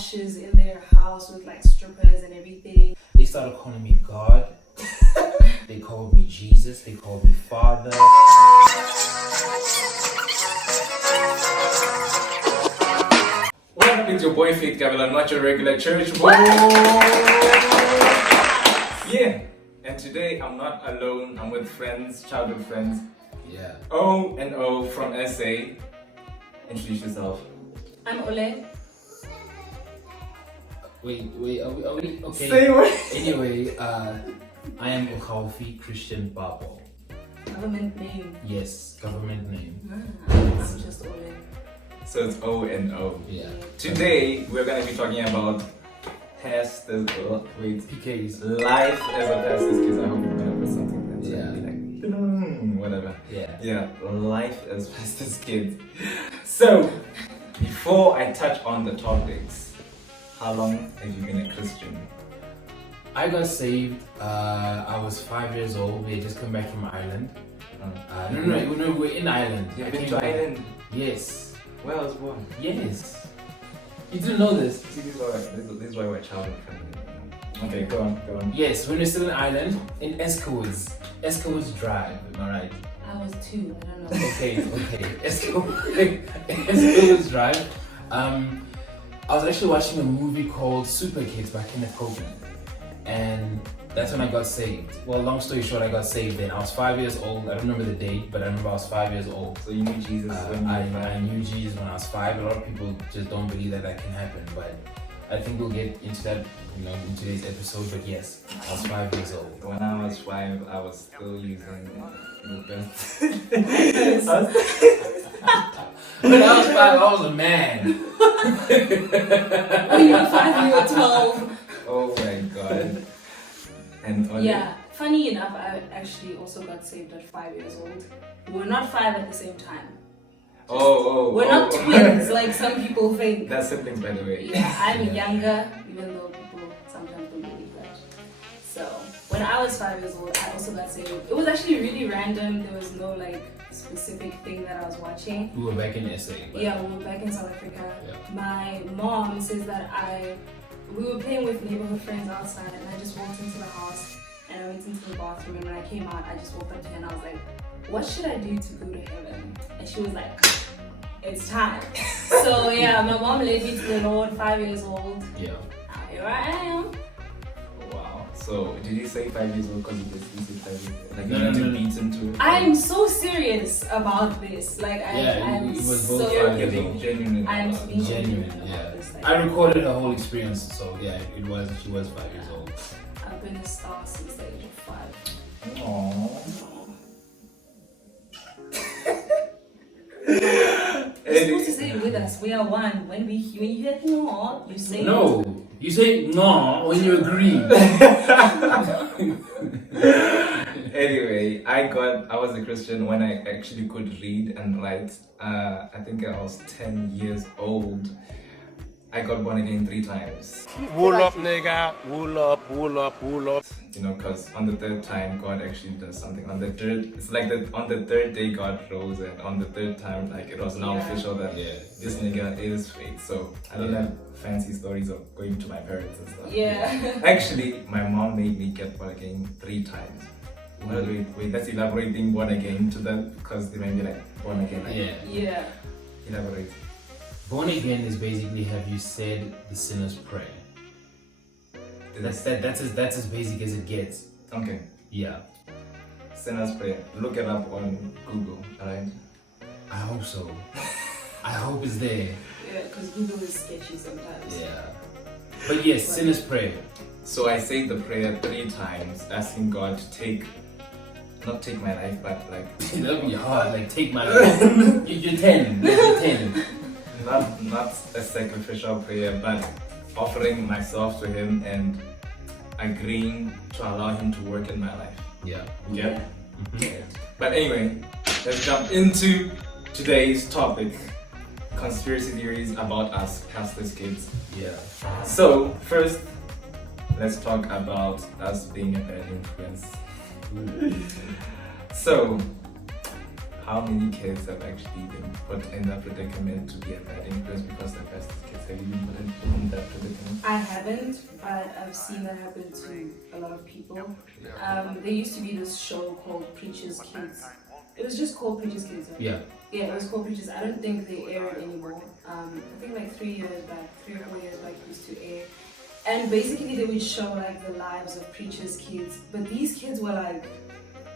flashes in their house with like strippers and everything. They started calling me God. They called me Jesus. They called me Father. What up, it's your boy Phillip, Kabelo, not your regular church boy. Yeah, and today I'm not alone. I'm with friends, childhood friends. Yeah. O from SA. Introduce yourself. I'm Ole. Wait, are we okay? Say what? Anyway, I am LiQWYD Christian Babo. Government name. Yes, government name. I'm just Ole. So it's O. Yeah. Today we're gonna be talking about PKs. life as a pastor's kids. I hope you're gonna put something that's Yeah. gonna be like whatever. Yeah. Life as pastor's kids. So before I touch on the topics, how long have you been a Christian? I got saved. I was 5 years old. We had just come back from Ireland. No, we're in Ireland. You've I been came to back- Ireland? Yes. Where I was born. Yes. You didn't know this? See, this is why we're childhood friendly. Okay, go on. Yes, when we're still in Ireland, in Esco's Drive, am I right? I was 2, I don't know. Okay. Esco's Drive. I was actually watching a movie called Super Kids by Kenneth Copeland. And that's when I got saved. Well, long story short, I got saved then. I was 5 years old. I don't remember the date, but I remember I was 5 years old. So you knew Jesus when you were I knew Jesus when I was 5. A lot of people just don't believe that can happen, but I think we'll get into that, in today's episode. But yes, I was 5 years old. When I was 5, I was still using the best. When I was 5, I was a man. When you were 5, you were 12. Oh my god. And Oli? Yeah, funny enough, I actually also got saved at 5 years old. We're not 5 at the same time. We're not twins like some people think. That's siblings, by the way. Yeah, I'm younger, even though people sometimes don't believe that. So, when I was 5 years old, I also got saved. It was actually really random. There was no specific thing that I was watching. We were back in SA. Yeah, we were back in South Africa. Yeah. My mom says that we were playing with neighborhood friends outside, and I just walked into the house and I went into the bathroom, and when I came out, I just walked up to her and I was like, what should I do to go to heaven? And she was like, it's time. So yeah, my mom led me to the Lord, 5 years old. Yeah. Now here I am. Wow. So did you say 5 years old because you just said 5 years old? Like No, you no, need to no. beat into it? I'm so serious about this. Yeah, I'm it was so both You're 5 years getting old. genuine. I'm about it. being Genuine, about yeah. this. I recorded the whole experience, so yeah, she was 5 years old. I've been a star since the age of 5. Aww. You're supposed to say it with us. We are one. When you hear no, you say No, you say no when you agree. Anyway, I was a Christian when I actually could read and write. I think I was 10 years old. I got born again 3 times. Wool up, nigga. Wool up. Because on the 3rd time, God actually does something. On the 3rd, it's like that on the 3rd day, God rose, and on the 3rd time, it was now official that this nigga is faith. So I don't have fancy stories of going to my parents and stuff. Yeah. Actually, my mom made me get born again 3 times. Wait, let's elaborate being born again to them, because they might be like, born again. Yeah. Elaborate. Born again is basically, have you said the sinner's prayer? That's as basic as it gets. Okay. Yeah. Sinner's prayer. Look it up on Google, alright? I hope so. I hope it's there. Yeah, because Google is sketchy sometimes. Yeah. But yes, sinner's prayer. So I say the prayer 3 times, asking God to not take my life, but That'd be hard. Take my life. You're 10. You're 10. not a sacrificial prayer, but offering myself to Him and agreeing to allow Him to work in my life. Yeah. Yeah? But anyway, let's jump into today's topic. Conspiracy theories about us pastors' kids. Yeah. So first, let's talk about us being a bad influence. So, how many kids have actually been put in that predicament to be a bad influence because they're pastor's kids? Have you been put in that I haven't, but I've seen that happen to a lot of people. There used to be this show called Preacher's Kids. It was just called Preacher's Kids, right? Yeah. Yeah, it was called Preachers. I don't think they air it anymore. I think like 3 years back, 3 or 4 years back, it used to air. And basically they would show like the lives of preachers' kids. But these kids were like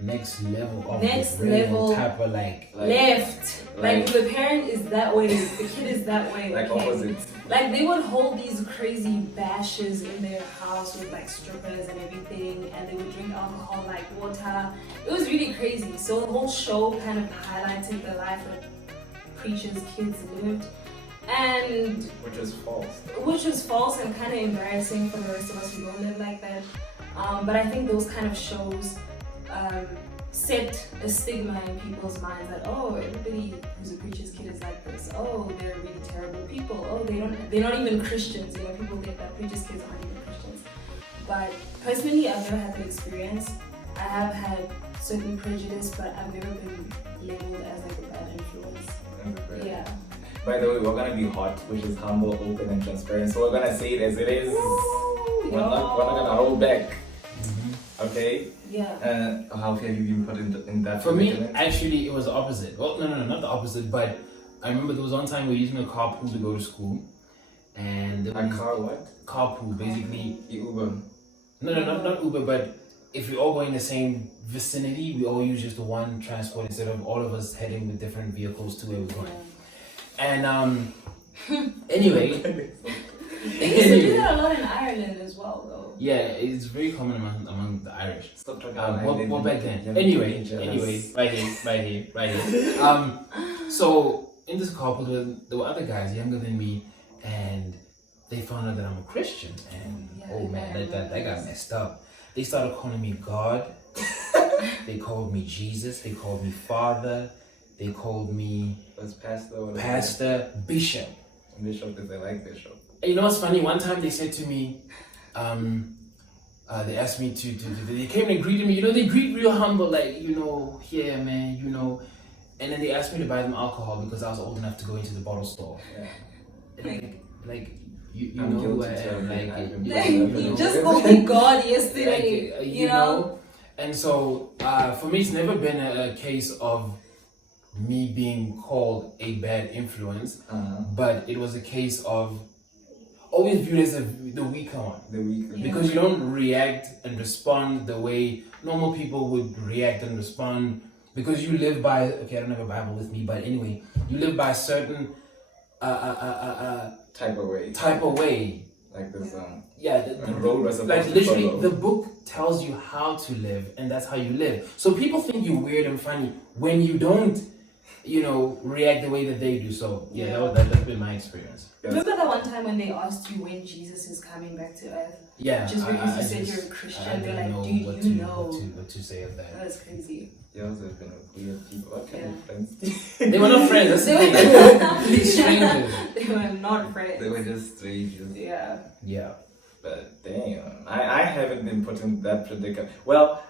next level of next the brain level type of like left. Like the parent is that way, the kid is that way. Like okay? opposite. Like they would hold these crazy bashes in their house with like strippers and everything, and they would drink alcohol like water. It was really crazy. So the whole show kind of highlighted the life that preachers' kids lived. And which is false and kind of embarrassing for the rest of us who don't live like that. But I think those kind of shows set a stigma in people's minds that, oh, everybody who's a preacher's kid is like this. Oh, they're really terrible people. Oh, they're not even Christians. You know, people think that preacher's kids aren't even Christians. But personally, I've never had that experience. I have had certain prejudice, but I've never been labeled as like a bad influence. Yeah. By the way, we're gonna be hot, which is humble, open, and transparent. So we're gonna say it as it is. We're not gonna hold back. Okay. Yeah. How have you been put in that? For me, actually, it was the opposite. Well, no, not the opposite. But I remember there was one time we were using a carpool to go to school, and a car what? Carpool, basically. Uber. No, not Uber, but if we all go in the same vicinity, we all use just the one transport instead of all of us heading with different vehicles to where we're going. And anyway, they used to do that a lot in Ireland as well, though. Yeah, it's very common among the Irish. Stop talking what back then? Anyway, right here. So in this couple, there were other guys younger than me, and they found out that I'm a Christian, and oh man, that got messed up. They started calling me God. They called me Jesus. They called me Father. They called me Pastor, Bishop. Bishop, because they like Bishop. And you know what's funny? One time they said to me, they asked me to they came and greeted me. You know, they greet real humble, like, you know, yeah, man, you know. And then they asked me to buy them alcohol because I was old enough to go into the bottle store. Yeah. Like you know who I am. Like, you just called me God yesterday. Like, you know? And so for me, it's never been a case of me being called a bad influence, but it was a case of always viewed as the weaker one. Because you don't react and respond the way normal people would react and respond, because you live by, okay, I don't have a Bible with me, but anyway, you live by a certain type of way. Like this the road was like literally the book tells you how to live, and that's how you live. So people think you're weird and funny when you don't, you know, react the way that they do. So that's been my experience. Remember that one time when they asked you when Jesus is coming back to earth? Yeah. Just because you said you're a Christian, they're like, do you know what to say of that? That's crazy. You also have been with weird people. What kind of friends? They were not friends. That's the thing. Complete strangers. They were not friends. They were just strangers. Yeah. But damn, I haven't been put in that predicament. Well,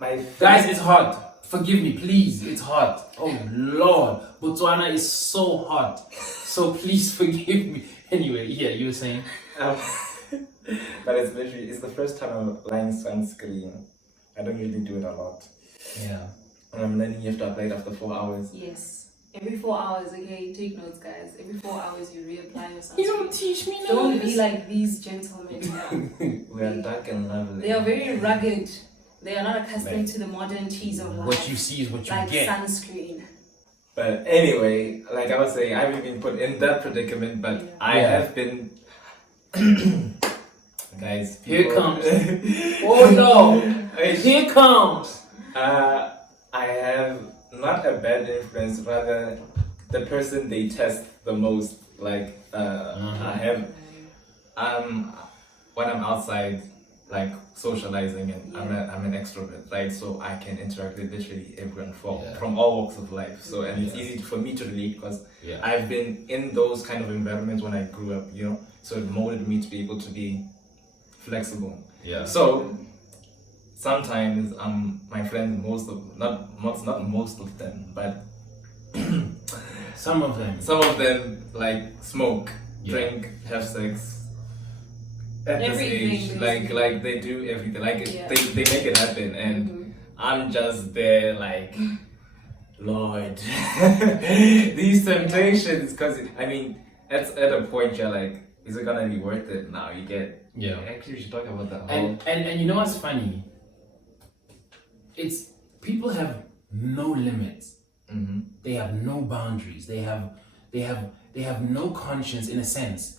guys, it's hot. Forgive me, please. It's hot. Oh Lord, Botswana is so hot. So please forgive me. Anyway, yeah, you were saying. But it's the first time I'm applying sunscreen. I don't usually do it a lot. Yeah. And I'm learning you have to apply it after 4 hours. Yes. Every 4 hours, okay? Take notes, guys. Every 4 hours you reapply your sunscreen. You don't teach me no. Don't be like these gentlemen. We are dark and lovely. They are very rugged. They are not accustomed to the modern teas of life. What you see is what you like get. Like sunscreen. But anyway, like I was saying, I haven't been put in that predicament, but I have been... Guys, here comes. Oh no! Here comes. I have not a bad influence, rather the person they test the most. Like I have, when I'm outside, like socializing, and I'm an extrovert, right? So I can interact with literally everyone from all walks of life. So and it's easy for me to relate because I've been in those kind of environments when I grew up, you know. So it molded me to be able to be flexible. Yeah. So sometimes my friends, not most of them, but some of them like smoke, drink, have sex, at this Everything, age. basically. Like they do everything. Like Yeah. they make it happen, and Mhm. I'm just there like, Lord, these temptations. Because I mean, at a point you're like, is it gonna be worth it now? You get Actually, we should talk about that whole. And you know what's funny? It's people have no limits. Mm-hmm. They have no boundaries. They have no conscience in a sense.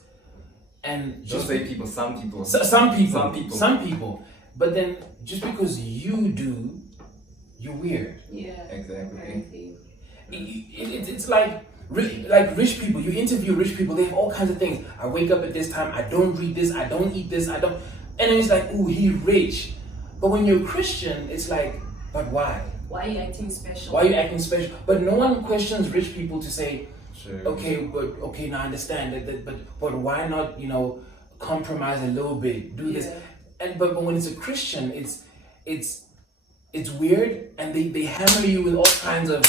And Just say people, some people. Some people. But then just because you do, you're weird. Yeah. Exactly. It's like rich people. You interview rich people. They have all kinds of things. I wake up at this time. I don't read this. I don't eat this. I don't. And then it's like, ooh, he rich. But when you're a Christian, it's like, but why? Why are you acting special? Why are you acting special? But no one questions rich people to say, Sure. okay, now I understand that, but why not, compromise a little bit, do this, but when it's a Christian, it's weird, and they hammer you with all kinds of,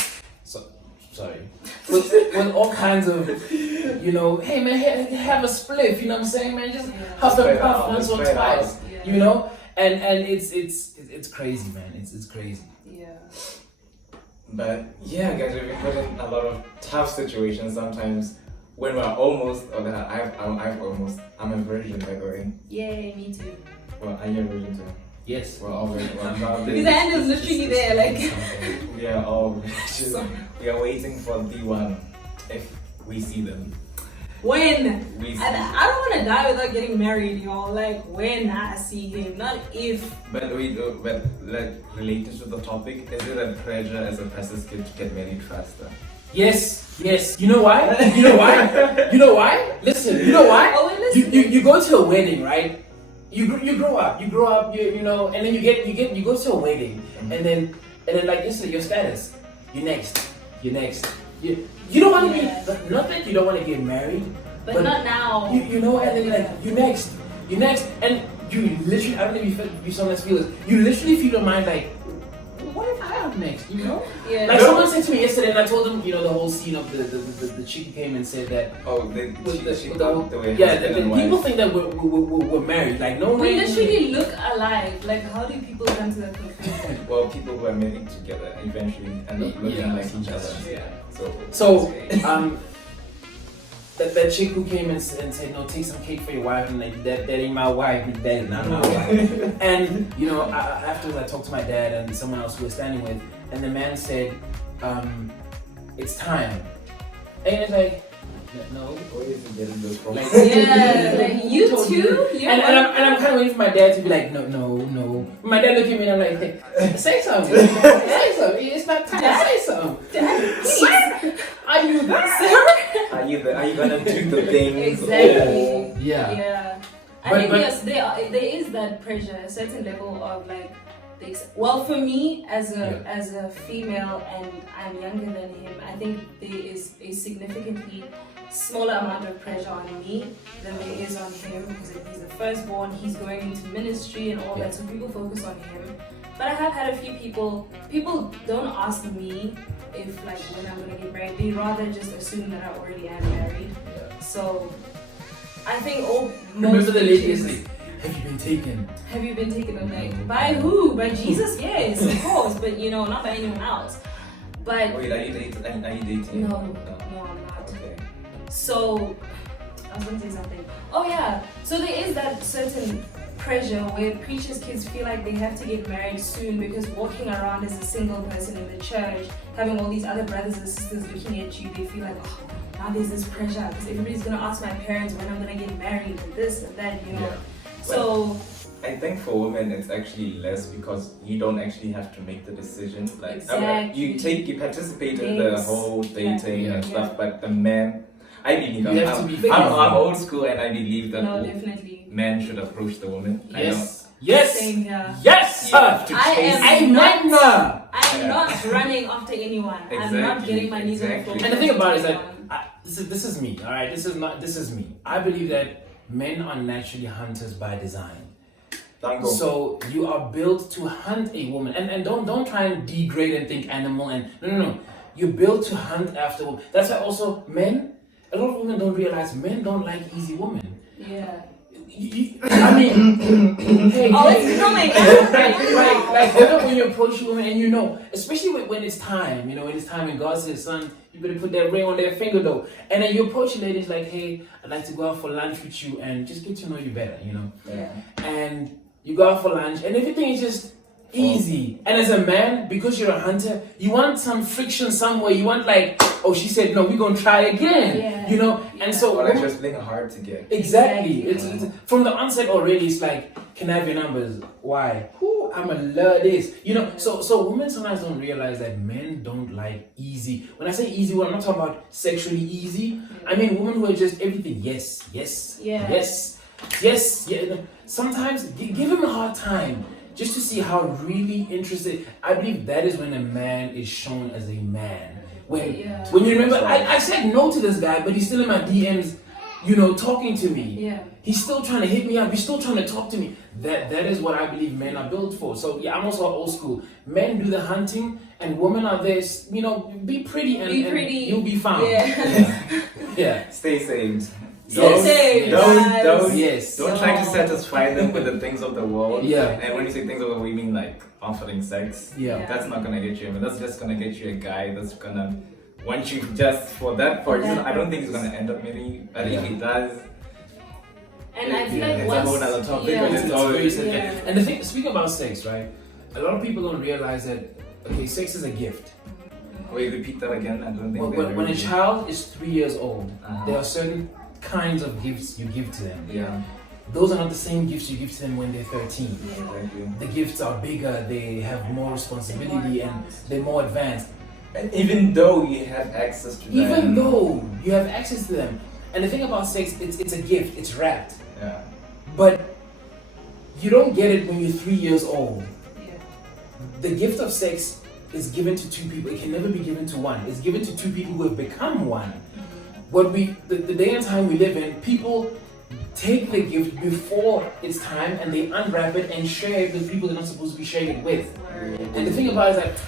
with all kinds of, hey man, have a spliff, you know what I'm saying, man, just huff the puff once or twice, and it's crazy, man, it's crazy. Yeah. But yeah, guys, we've been put in a lot of tough situations sometimes when we're almost, I'm a virgin, by the way. Yay, me too. Well, are you a virgin too? Yes. We're all virgin. Well, Because the hand is literally there, like. we are all virgin. We are waiting for the one, if we see them. When? We see I don't want to die without getting married, y'all. Like, when I see him, not if. But like related to the topic, is it a pressure as a pastor's kid to get married faster? Yes. You know why? You know why? Listen, you know why? Oh, listen. You go to a wedding, right? You grow up, and then you go to a wedding, and then like yesterday, your status, you're next. You don't want to be, not that you don't want to get married, but not now. And then like, you're next, and you literally, I don't know if you sometimes feel this, you literally feel your mind like, what if I am next, Yeah. Like someone said to me yesterday, and I told them, the whole scene of the chick who came and said that. Oh, people think that we're married. Like no one. We literally look alike. Like, how do people come to that conclusion? Well, people who are married together eventually end up looking like each other. Yeah. So that chick who came and said, no, take some cake for your wife, and like that ain't my wife, that is not my wife. And afterwards I talked to my dad and someone else who was standing with, and the man said, it's time. And it's like, no. Like you too? And I'm kind of waiting for my dad to be like, no. My dad looked at me and I'm like, hey, say something. Say something. It's not time. Say something. Dad, Sir, are you there? Are you gonna do the things? Exactly. Yeah. I think yes, there is that pressure, a certain level of like. Well, for me as a female, and I'm younger than him, I think there is a significantly smaller amount of pressure on me than there is on him, because if he's the firstborn, he's going into ministry and all that, so people focus on him. But I have had a few people don't ask me if like when I'm gonna get married, they rather just assume that I already am married. So I think Remember the lady yesterday? Have you been taken? Have you been taken? I'm like, by who? By Jesus? Yes, of course, but not by anyone else. But wait, are you dating? No, I'm not. Okay. So I was gonna say something. Oh yeah. So there is that certain pressure where preachers' kids feel like they have to get married soon, because walking around as a single person in the church, having all these other brothers and sisters looking at you, they feel like, oh, now there's this pressure because everybody's gonna ask my parents when I'm gonna get married and this and that, Yeah. So I think for women it's actually less, because you don't actually have to make the decision. Like exactly. you participate in the whole dating and stuff, Yeah. but the man, I believe I'm old school, and I believe that definitely men should approach the woman. Yes. Same here. Yes. I'm not running after anyone. I'm not getting my knees on the floor. And the thing about it is that this is me. All right, this is me. I believe that men are naturally hunters by design. So you are built to hunt a woman, and don't try and degrade and think animal, and no. You're built to hunt after women. That's why also men, a lot of women don't realize men don't like easy women. Yeah. I mean, hey, Oh, hey, it's coming. like when you approach a woman and you know, especially when it's time, you know, when it's time and God says, son, you better put that ring on their finger though. And then you approach a lady like, hey, I'd like to go out for lunch with you and just get to know you better, you know. Yeah. And you go out for lunch and everything is just easy. And as a man, because you're a hunter, you want some friction somewhere. You want like, oh, she said no, we're gonna try again. Yeah. You know, and so Or like just playing hard to get. exactly. It's from the onset already. It's like, can I have your numbers? Why? Who? I'ma love this. You know. So women sometimes don't realize that men don't like easy. When I say easy, well, I'm not talking about sexually easy. I mean women who are just everything. Yes, yes, Yeah. yes, yes. Yeah. Sometimes give him a hard time. Just to see how really interested. I believe that is when a man is shown as a man. When you remember, I said no to this guy, but he's still in my DMs, you know, talking to me. Yeah. He's still trying to hit me up. He's still trying to talk to me. That is what I believe men are built for. So yeah, I'm also old school. Men do the hunting, and women are there. You know, be pretty and you'll be found. Yeah. Yeah. Stay safe. Stay safe, guys. Don't try to satisfy them with the things of the world. Yeah. And when you say things of the world, you mean like offering sex. Yeah. That's not gonna get you. I mean, that's just gonna get you a guy that's gonna want you just for that part. I don't think he's gonna end up marrying. I think he does. And I feel like it's once, a whole nother topic. yeah. But it's It's always, very simple. And the thing, speaking about sex, right? A lot of people don't realize that okay, sex is a gift. Wait, repeat that again. I don't think. When a child is 3 years old, Uh-huh. there are certain kinds of gifts you give to them. Yeah. Those are not the same gifts you give to them when they're 13. Exactly. The gifts are bigger, they have more responsibility, and they're more advanced. And even though you have access to them. Even though you have access to them. And the thing about sex, it's a gift, it's wrapped. Yeah. But you don't get it when you're 3 years old. Yeah. The gift of sex is given to two people. It can never be given to one. It's given to two people who have become one. The day and time we live in, people take the gift before it's time and they unwrap it and share it with people they're not supposed to be sharing it with. And the thing about it is that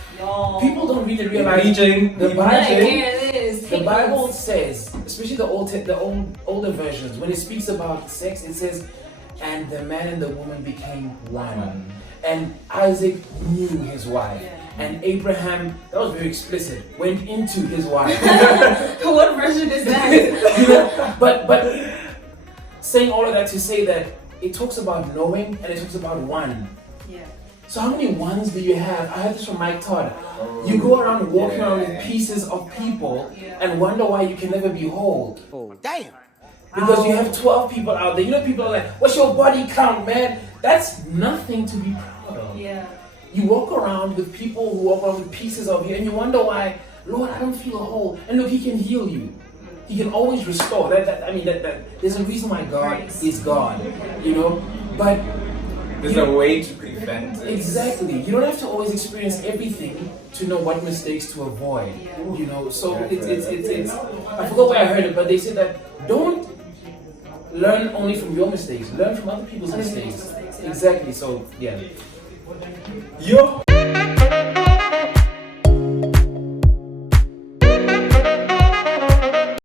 people don't really realize the Bible says, especially the older versions, when it speaks about sex, it says, and the man and the woman became one. And Isaac knew his wife. And Abraham, that was very explicit, went into his wife. What version is that? You know, but saying all of that to say that it talks about knowing and it talks about one. Yeah. So how many ones do you have? I heard this from Mike Todd. You go around walking around with pieces of people and wonder why you can never be whole. Oh, damn. Because you have 12 people out there. You know, people are like, what's your body count, man? That's nothing to be proud of. Yeah. You walk around with people who walk around with pieces of you and you wonder why, Lord, I don't feel whole. And look, He can heal you. He can always restore. There's a reason why God is God, you know? But there's a way to prevent it. exactly. You don't have to always experience everything to know what mistakes to avoid, you know? So it's I forgot where I heard it, but they said that don't learn only from your mistakes, learn from other people's mistakes. Exactly. So yeah. Yo.